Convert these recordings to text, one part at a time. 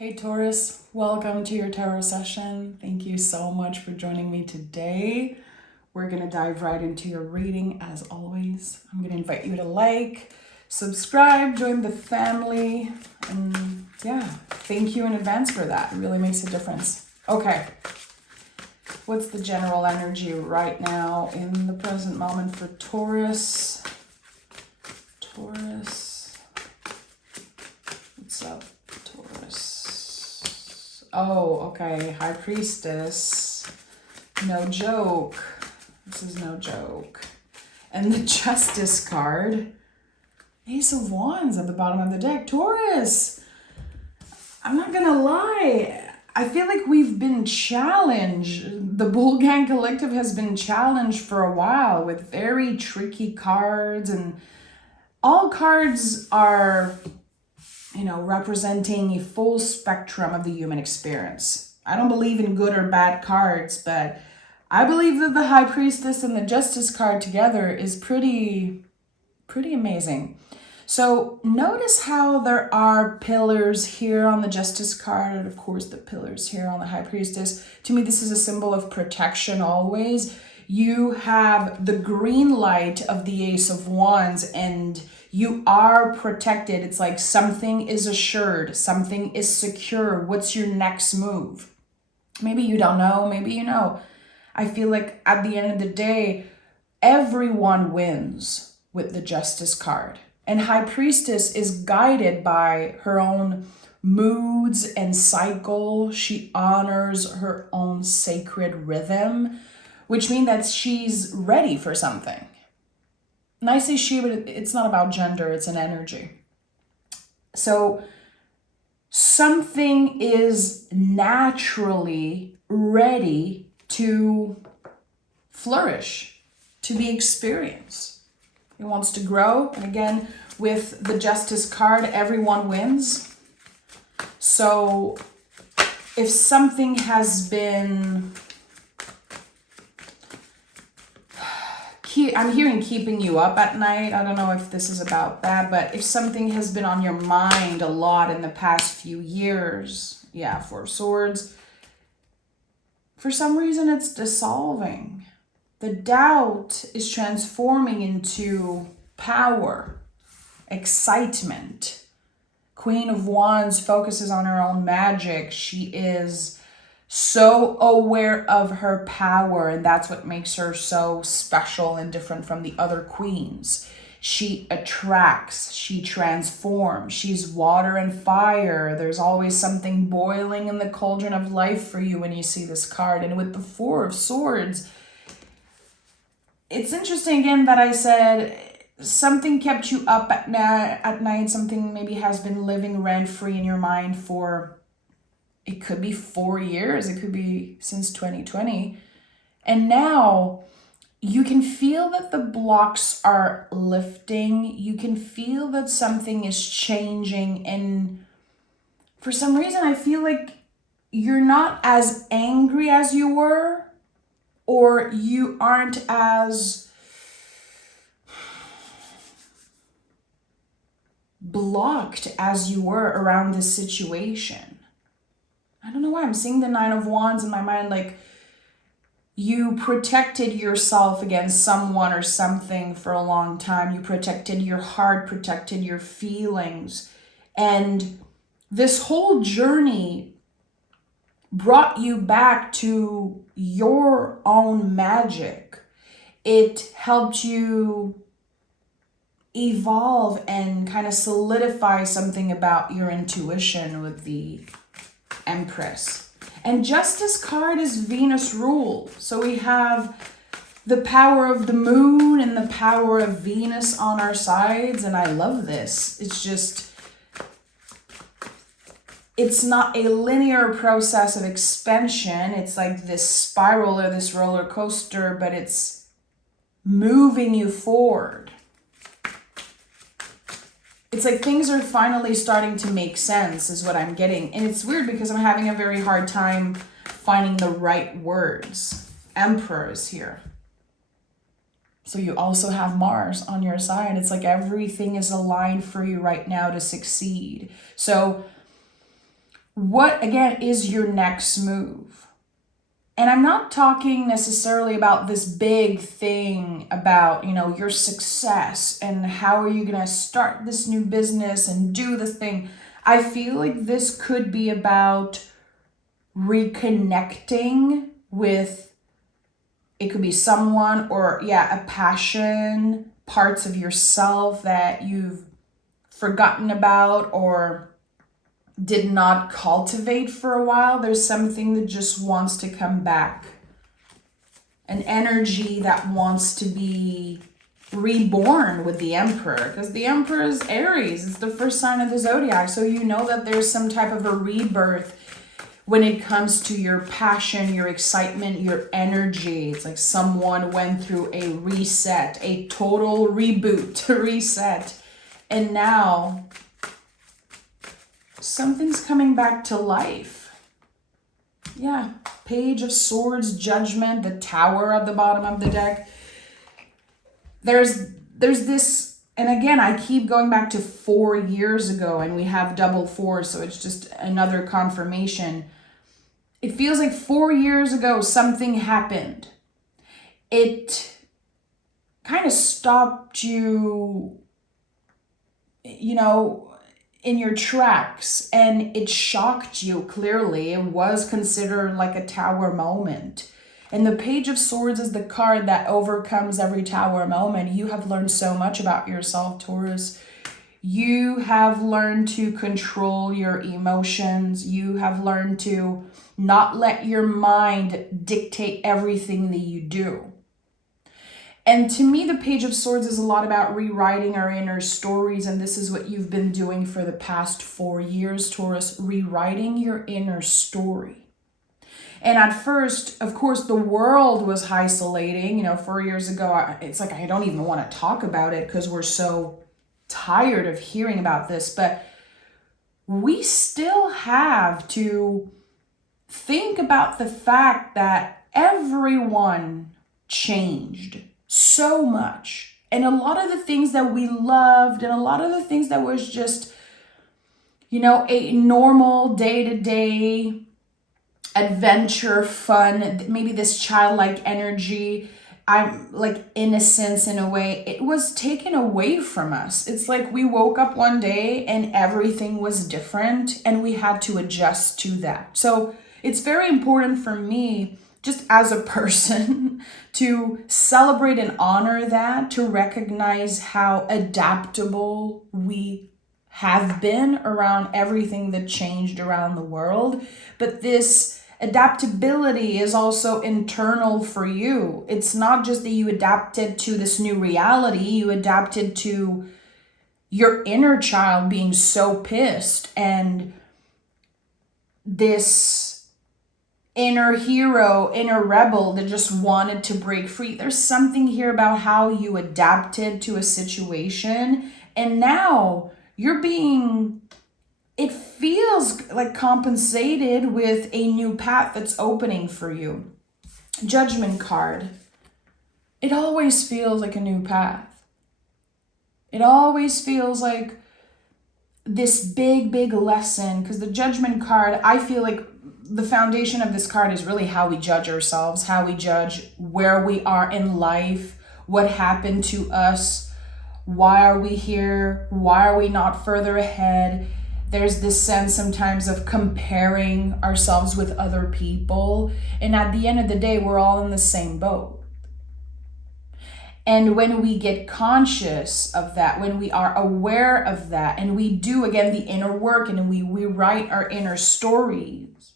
Hey Taurus, welcome to your tarot session. Thank you so much for joining me today. We're going to dive right into your reading as always. I'm going to invite you to like, subscribe, join the family, and yeah, thank you in advance for that. It really makes a difference. Okay, what's the general energy right now in the present moment for Taurus? Taurus, what's up? Oh, okay. High Priestess. No joke. This is no joke. And the Justice card. Ace of Wands at the bottom of the deck. Taurus. I'm not gonna lie. I feel like we've been challenged. The Bull Gang Collective has been challenged for a while with very tricky cards, and all cards are representing a full spectrum of the human experience. I don't believe in good or bad cards, but I believe that the High Priestess and the Justice card together is pretty amazing. So notice how there are pillars here on the Justice card, and of course the pillars here on the High Priestess. To me, this is a symbol of protection always. You have the green light of the Ace of Wands, and you are protected. It's like something is assured, something is secure. What's your next move? Maybe you don't know, maybe you know. I feel like at the end of the day, everyone wins with the Justice card. And High Priestess is guided by her own moods and cycle. She honors her own sacred rhythm, which means that she's ready for something. And I say she, but it's not about gender, it's an energy. So something is naturally ready to flourish, to be experienced. It wants to grow. And again, with the Justice card, everyone wins. So if something has been... I'm hearing keeping you up at night. I don't know if this is about that, but if something has been on your mind a lot in the past few years, yeah, Four of Swords, for some reason it's dissolving. The doubt is transforming into power, excitement. Queen of Wands focuses on her own magic. She is so aware of her power, and that's what makes her so special and different from the other queens. She attracts, she transforms, she's water and fire. There's always something boiling in the cauldron of life for you when you see this card. And with the Four of Swords, it's interesting again that I said something kept you up at night, something maybe has been living rent-free in your mind for... It could be 4 years. It could be since 2020. And now you can feel that the blocks are lifting. You can feel that something is changing. And for some reason, I feel like you're not as angry as you were, or you aren't as blocked as you were around this situation. I don't know why I'm seeing the Nine of Wands in my mind, like you protected yourself against someone or something for a long time. You protected your heart, protected your feelings. And this whole journey brought you back to your own magic. It helped you evolve and kind of solidify something about your intuition with the Empress. And Justice card is Venus rule. So we have the power of the moon and the power of Venus on our sides. And I love this. It's not a linear process of expansion. It's like this spiral or this roller coaster, but it's moving you forward. It's like things are finally starting to make sense is what I'm getting. And it's weird because I'm having a very hard time finding the right words. Emperor is here. So you also have Mars on your side. It's like everything is aligned for you right now to succeed. So what, again, is your next move? And I'm not talking necessarily about this big thing about, your success and how are you going to start this new business and do this thing. I feel like this could be about reconnecting with, it could be someone or, a passion, parts of yourself that you've forgotten about or did not cultivate for a while. There's something that just wants to come back. An energy that wants to be reborn with the Emperor, because the Emperor is Aries. It's the first sign of the zodiac. So you know that there's some type of a rebirth when it comes to your passion, your excitement, your energy. It's like someone went through a reset, a total reboot, reset. And now something's coming back to life. Yeah, Page of Swords, Judgment, the Tower at the bottom of the deck. There's this, and again, I keep going back to 4 years ago, and we have double four, so it's just another confirmation. It feels like 4 years ago, something happened. It kind of stopped you, in your tracks, and it shocked you. Clearly it was considered like a tower moment, and the Page of Swords is the card that overcomes every tower moment. You have learned so much about yourself, Taurus. You have learned to control your emotions. You have learned to not let your mind dictate everything that you do. And to me, the Page of Swords is a lot about rewriting our inner stories. And this is what you've been doing for the past 4 years, Taurus, rewriting your inner story. And at first, of course, the world was isolating. 4 years ago, it's like I don't even want to talk about it because we're so tired of hearing about this. But we still have to think about the fact that everyone changed so much. And a lot of the things that we loved and a lot of the things that was just, a normal day-to-day adventure, fun, maybe this childlike energy, I'm like innocence in a way, it was taken away from us. It's like we woke up one day and everything was different and we had to adjust to that. So it's very important for me, just as a person, to celebrate and honor that, to recognize how adaptable we have been around everything that changed around the world. But this adaptability is also internal for you. It's not just that you adapted to this new reality, you adapted to your inner child being so pissed and this inner hero, inner rebel that just wanted to break free. There's something here about how you adapted to a situation and now you're being, it feels like compensated with a new path that's opening for you. Judgment card. It always feels like a new path. It always feels like this big, big lesson, because the Judgment card, I feel like the foundation of this card is really how we judge ourselves, how we judge where we are in life, what happened to us, why are we here, why are we not further ahead. There's this sense sometimes of comparing ourselves with other people, and at the end of the day, we're all in the same boat. And when we get conscious of that, when we are aware of that, and we do, again, the inner work, and we write our inner stories,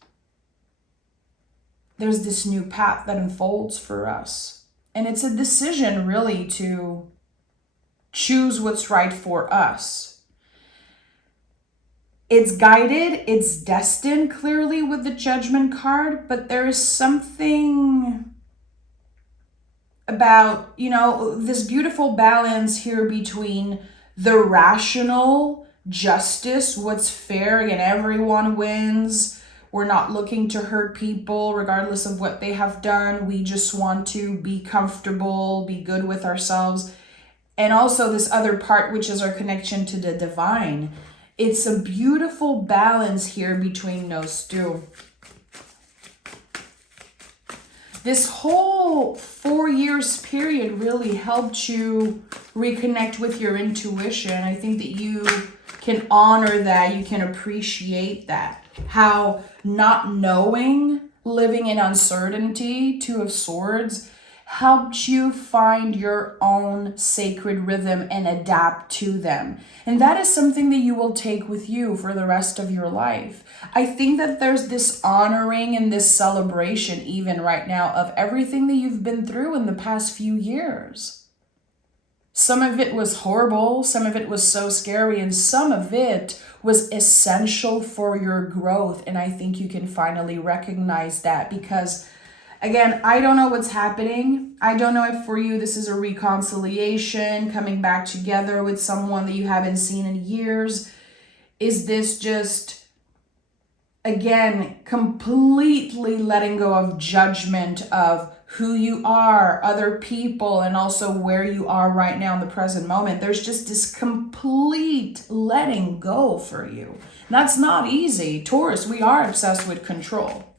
there's this new path that unfolds for us. And it's a decision really to choose what's right for us. It's guided, it's destined clearly with the Judgment card, but there is something about, this beautiful balance here between the rational justice, what's fair, and everyone wins. We're not looking to hurt people regardless of what they have done. We just want to be comfortable, be good with ourselves. And also this other part, which is our connection to the divine. It's a beautiful balance here between those two. This whole 4 years period really helped you reconnect with your intuition. I think that you can honor that, you can appreciate that. How not knowing, living in uncertainty, Two of Swords, helped you find your own sacred rhythm and adapt to them. And that is something that you will take with you for the rest of your life. I think that there's this honoring and this celebration even right now of everything that you've been through in the past few years. Some of it was horrible, some of it was so scary, and some of it was essential for your growth. And I think you can finally recognize that, because again, I don't know what's happening. I don't know if for you this is a reconciliation, coming back together with someone that you haven't seen in years. Is this just, again, completely letting go of judgment of who you are, other people, and also where you are right now in the present moment? There's just this complete letting go for you. And that's not easy. Taurus, we are obsessed with control.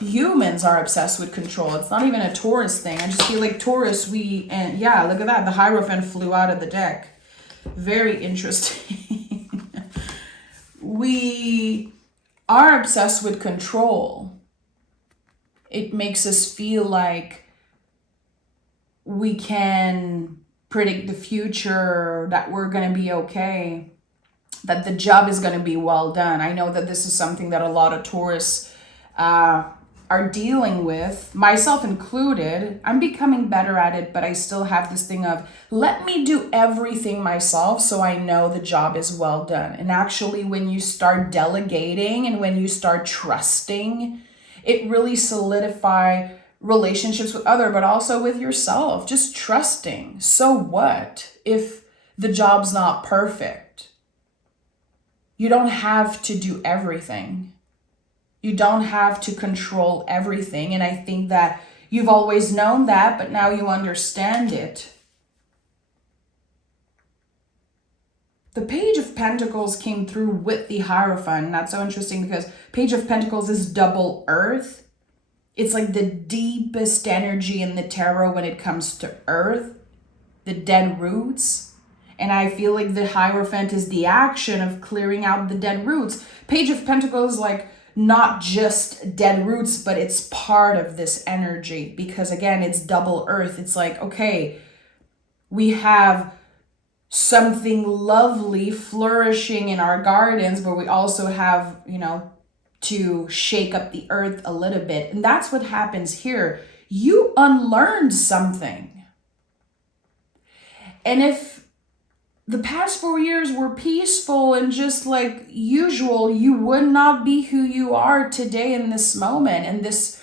Humans are obsessed with control. It's not even a Taurus thing. I just feel like Taurus, and yeah, look at that. The Hierophant flew out of the deck. Very interesting. We are obsessed with control. It makes us feel like we can predict the future, that we're going to be okay, that the job is going to be well done. I know that this is something that a lot of Taurus are dealing with, myself included. I'm becoming better at it, but I still have this thing of, let me do everything myself so I know the job is well done. And actually, when you start delegating and when you start trusting, it really solidifies relationships with others, but also with yourself. Just trusting. So what if the job's not perfect? You don't have to do everything. You don't have to control everything. And I think that you've always known that, but now you understand it. The Page of Pentacles came through with the Hierophant. And that's so interesting because Page of Pentacles is double earth. It's like the deepest energy in the tarot when it comes to earth, the dead roots. And I feel like the Hierophant is the action of clearing out the dead roots. Page of Pentacles is like not just dead roots, but it's part of this energy, because again, it's double earth. It's like, okay, we have something lovely flourishing in our gardens, but we also have, to shake up the earth a little bit. And that's what happens here. You unlearned something. And if the past 4 years were peaceful and just like usual, you would not be who you are today in this moment. And this,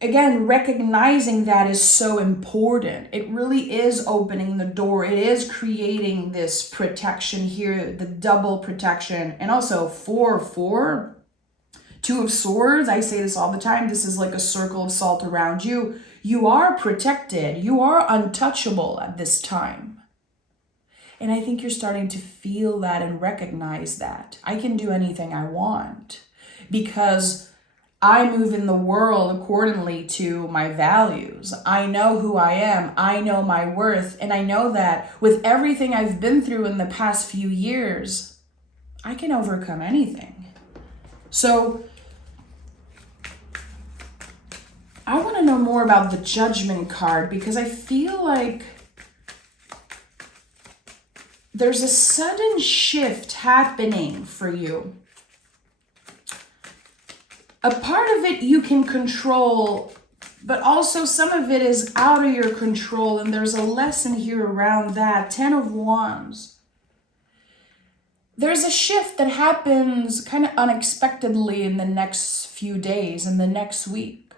again, recognizing that is so important. It really is opening the door. It is creating this protection here, the double protection. And also 4/4, Two of Swords. I say this all the time. This is like a circle of salt around you. You are protected. You are untouchable at this time. And I think you're starting to feel that and recognize that. I can do anything I want because I move in the world accordingly to my values. I know who I am. I know my worth. And I know that with everything I've been through in the past few years, I can overcome anything. So I want to know more about the Judgment card, because I feel like there's a sudden shift happening for you. A part of it you can control, but also some of it is out of your control, and there's a lesson here around that. 10 of Wands. There's a shift that happens kind of unexpectedly in the next few days, in the next week.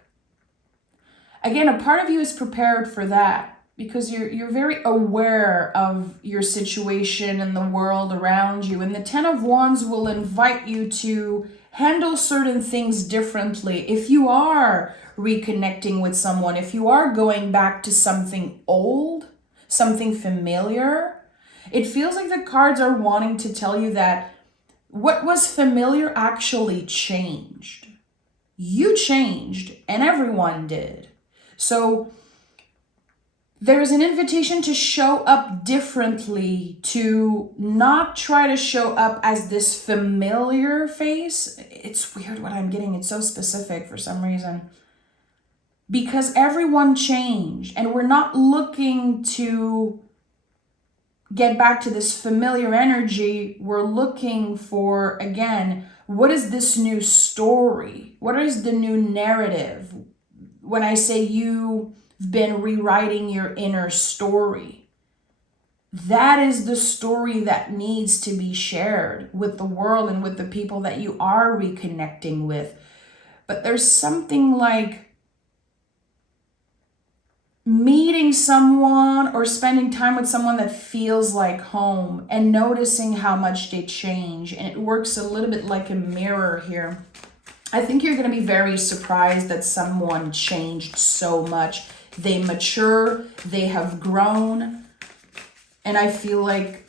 Again, a part of you is prepared for that, because you're very aware of your situation and the world around you. And the 10 of Wands will invite you to handle certain things differently. If you are reconnecting with someone, if you are going back to something old, something familiar, It feels like the cards are wanting to tell you that what was familiar actually changed. You changed, and everyone did. So there's an invitation to show up differently, to not try to show up as this familiar face. It's weird what I'm getting. It's so specific for some reason. Because everyone changed, and we're not looking to get back to this familiar energy. We're looking for, again, what is this new story? What is the new narrative? When I say you've been rewriting your inner story, that is the story that needs to be shared with the world and with the people that you are reconnecting with. But there's something like meeting someone or spending time with someone that feels like home and noticing how much they change. And it works a little bit like a mirror here. I think you're going to be very surprised that someone changed so much. They mature, they have grown. And I feel like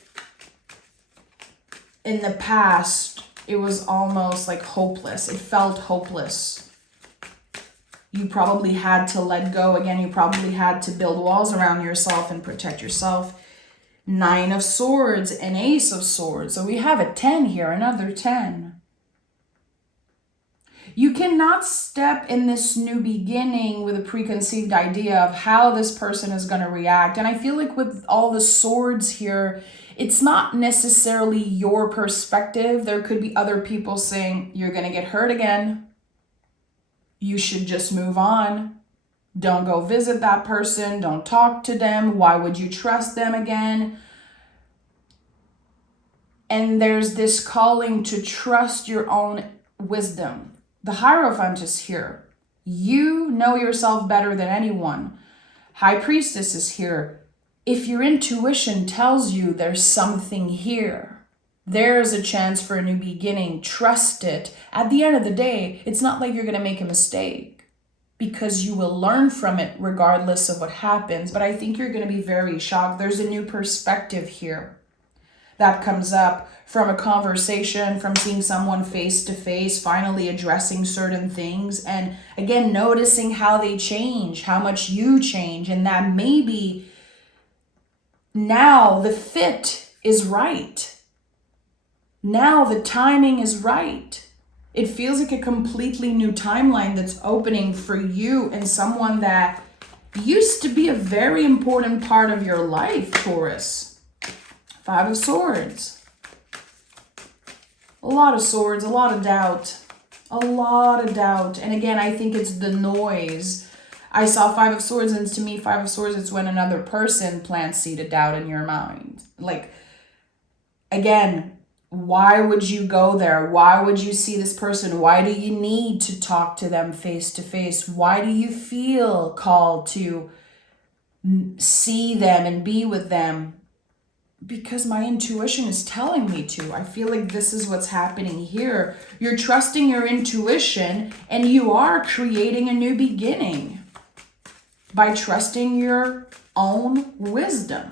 in the past, it was almost like hopeless. It felt hopeless. You probably had to let go. Again, you probably had to build walls around yourself and protect yourself. 9 of Swords and Ace of Swords. So we have a 10 here, another 10. You cannot step in this new beginning with a preconceived idea of how this person is going to react. And I feel like with all the swords here, it's not necessarily your perspective. There could be other people saying, you're going to get hurt again. You should just move on. Don't go visit that person. Don't talk to them. Why would you trust them again? And there's this calling to trust your own wisdom. The Hierophant is here. You know yourself better than anyone. High Priestess is here. If your intuition tells you there's something here, there's a chance for a new beginning. Trust it. At the end of the day, it's not like you're going to make a mistake, because you will learn from it regardless of what happens. But I think you're going to be very shocked. There's a new perspective here that comes up from a conversation, from seeing someone face to face, finally addressing certain things. And again, noticing how they change, how much you change, and that maybe now the fit is right. Now the timing is right. It feels like a completely new timeline that's opening for you and someone that used to be a very important part of your life, Taurus. 5 of Swords. A lot of swords, a lot of doubt. A lot of doubt. And again, I think it's the noise. I saw 5 of Swords, and to me, 5 of Swords, it's when another person plants seed of doubt in your mind. Like, again, why would you go there? Why would you see this person? Why do you need to talk to them face to face? Why do you feel called to see them and be with them? Because my intuition is telling me to. I feel like this is what's happening here. You're trusting your intuition, and you are creating a new beginning by trusting your own wisdom.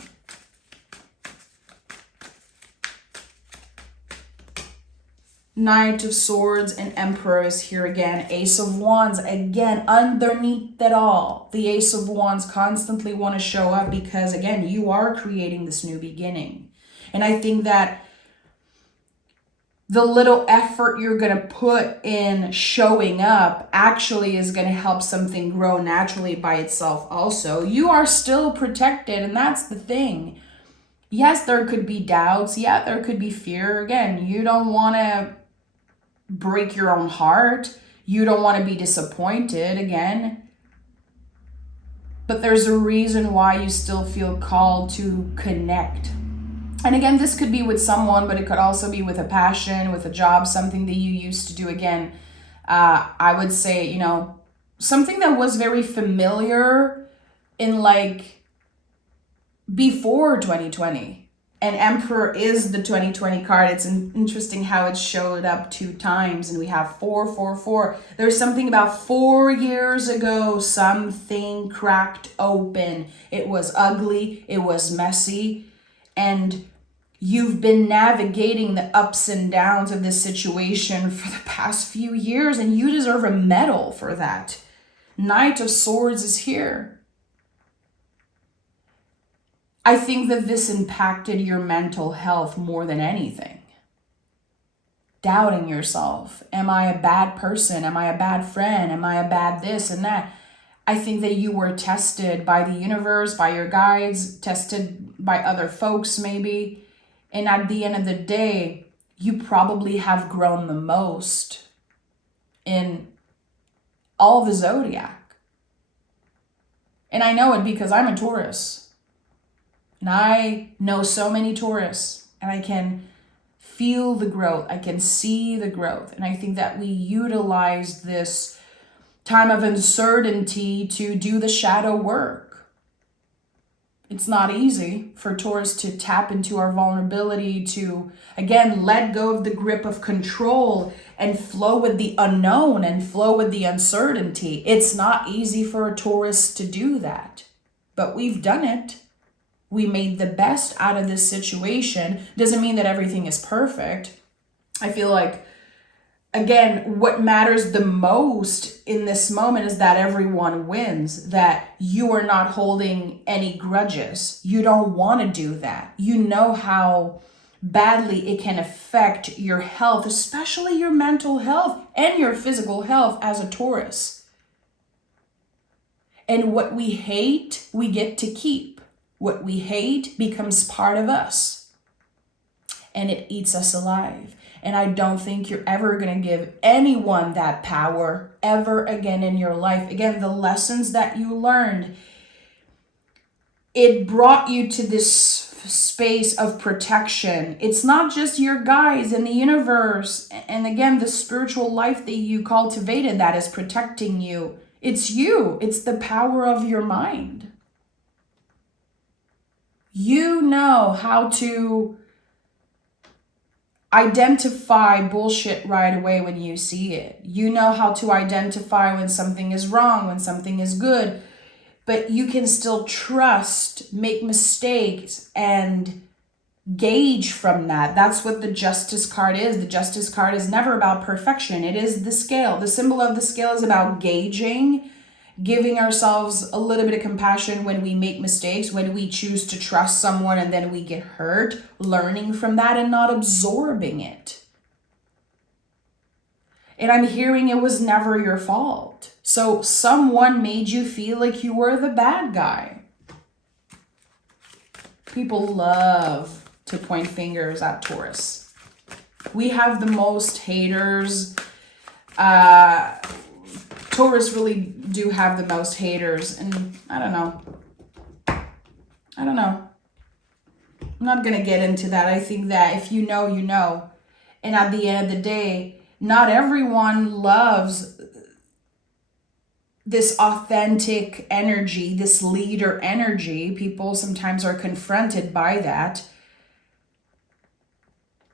Knight of Swords and Emperor is here again. Ace of Wands, again, underneath it all. The Ace of Wands constantly want to show up because, again, you are creating this new beginning. And I think that the little effort you're going to put in showing up actually is going to help something grow naturally by itself also. You are still protected, and that's the thing. Yes, there could be doubts. Yeah, there could be fear. Again, you don't want to break your own heart. You don't want to be disappointed again. But there's a reason why you still feel called to connect. And again, this could be with someone, but it could also be with a passion, with a job, something that you used to do. Again, I would say, something that was very familiar in like before 2020. And Emperor is the 2020 card. It's interesting how it showed up 2 times, and we have 4, 4, 4. There's something about 4 years ago, something cracked open. It was ugly, it was messy, and You've been navigating the ups and downs of this situation for the past few years, and you deserve a medal for that. Knight of Swords is here. I think that this impacted your mental health more than anything. Doubting yourself. Am I a bad person? Am I a bad friend? Am I a bad this and that? I think that you were tested by the universe, by your guides, tested by other folks maybe. And at the end of the day, you probably have grown the most in all the zodiac. And I know it because I'm a Taurus. And I know so many Taurus. And I can feel the growth. I can see the growth. And I think that we utilize this time of uncertainty to do the shadow work. It's not easy for Taurus to tap into our vulnerability, to, again, let go of the grip of control and flow with the unknown and flow with the uncertainty. It's not easy for a Taurus to do that, but we've done it. We made the best out of this situation. Doesn't mean that everything is perfect. I feel like, again, what matters the most in this moment is that everyone wins, that you are not holding any grudges. You don't want to do that. You know how badly it can affect your health, especially your mental health and your physical health as a Taurus. And what we hate, we get to keep. What we hate becomes part of us, and it eats us alive. And I don't think you're ever going to give anyone that power ever again in your life. Again, the lessons that you learned, it brought you to this space of protection. It's not just your guides in the universe. And again, the spiritual life that you cultivated that is protecting you. It's you. It's the power of your mind. You know how to identify bullshit right away when you see it. You know how to identify when something is wrong, when something is good, but you can still trust, make mistakes, and gauge from that. That's what the Justice card is. The Justice card is never about perfection. It is the scale. The symbol of the scale is about gauging, giving ourselves a little bit of compassion when we make mistakes, when we choose to trust someone and then we get hurt, learning from that and not absorbing it. And I'm hearing it was never your fault. So someone made you feel like you were the bad guy. People love to point fingers at Taurus. We have the most haters. Taurus really do have the most haters, and I don't know. I'm not going to get into that. I think that if you know, you know. And at the end of the day, not everyone loves this authentic energy, this leader energy. People sometimes are confronted by that.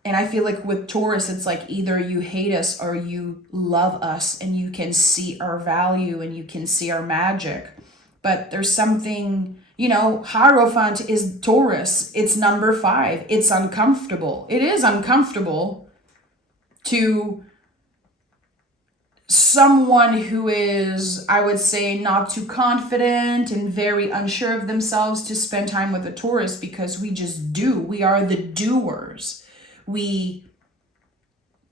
And I feel like with Taurus, it's like either you hate us or you love us, and you can see our value and you can see our magic. But there's something, Hierophant is Taurus. It's number 5. It's uncomfortable. It is uncomfortable to someone who is, I would say, not too confident and very unsure of themselves to spend time with a Taurus, because we just do. We are the doers. We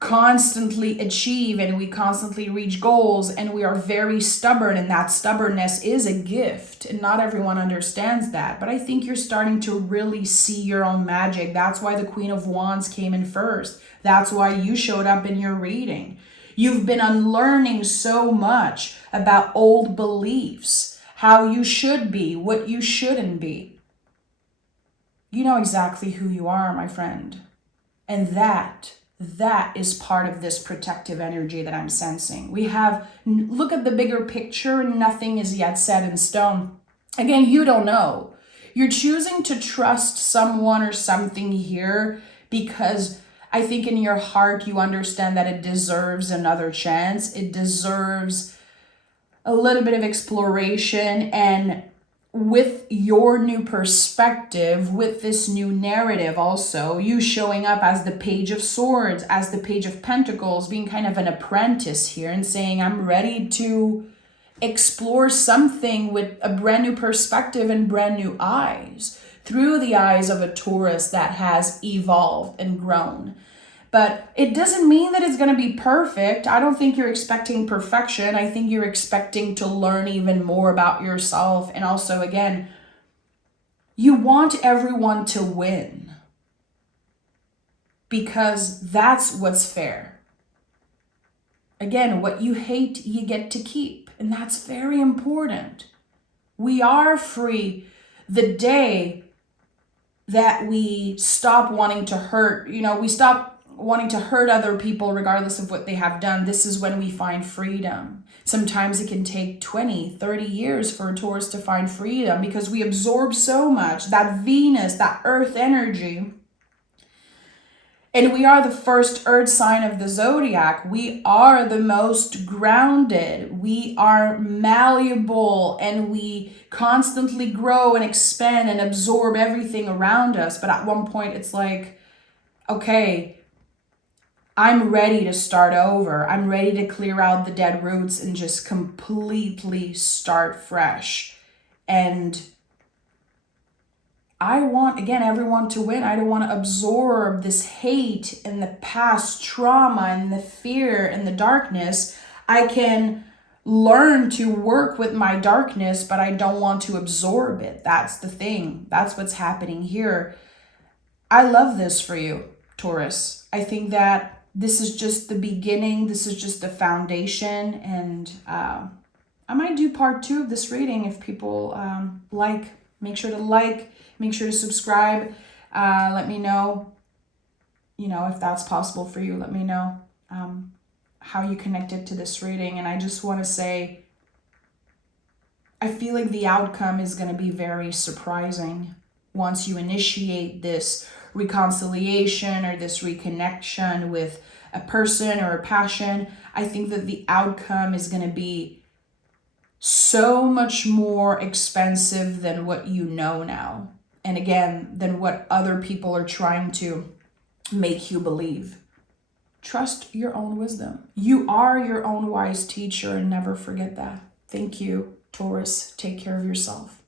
constantly achieve and we constantly reach goals, and we are very stubborn, and that stubbornness is a gift, and not everyone understands that. But I think you're starting to really see your own magic. That's why the Queen of Wands came in first. That's why you showed up in your reading. You've been unlearning so much about old beliefs, how you should be, what you shouldn't be. You know exactly who you are, my friend. And that is part of this protective energy that I'm sensing. Look at the bigger picture. Nothing is yet set in stone. Again, you don't know. You're choosing to trust someone or something here because I think in your heart you understand that it deserves another chance. It deserves a little bit of exploration. And with your new perspective, with this new narrative also, you showing up as the Page of Swords, as the Page of Pentacles, being kind of an apprentice here and saying, I'm ready to explore something with a brand new perspective and brand new eyes, through the eyes of a Taurus that has evolved and grown. But it doesn't mean that it's going to be perfect. I don't think you're expecting perfection. I think you're expecting to learn even more about yourself. And also, again, you want everyone to win because that's what's fair. Again, what you hate, you get to keep. And that's very important. We are free the day that we stop wanting to hurt, we stop wanting to hurt other people regardless of what they have done. This is when we find freedom. Sometimes it can take 20, 30 years for a Taurus to find freedom because we absorb so much, that Venus, that earth energy. And we are the first earth sign of the zodiac. We are the most grounded. We are malleable and we constantly grow and expand and absorb everything around us. But at one point it's like, okay, I'm ready to start over. I'm ready to clear out the dead roots and just completely start fresh. And I want, again, everyone to win. I don't want to absorb this hate and the past trauma and the fear and the darkness. I can learn to work with my darkness, but I don't want to absorb it. That's the thing. That's what's happening here. I love this for you, Taurus. I think that this is just the beginning. This is just the foundation. And I might do part 2 of this reading if people like. Make sure to like. Make sure to subscribe. Let me know, if that's possible for you. Let me know how you connected to this reading. And I just want to say, I feel like the outcome is going to be very surprising once you initiate this reconciliation or this reconnection with a person or a passion. I think that the outcome is going to be so much more expensive than what you know now. And again, than what other people are trying to make you believe. Trust your own wisdom. You are your own wise teacher, and never forget that. Thank you, Taurus. Take care of yourself.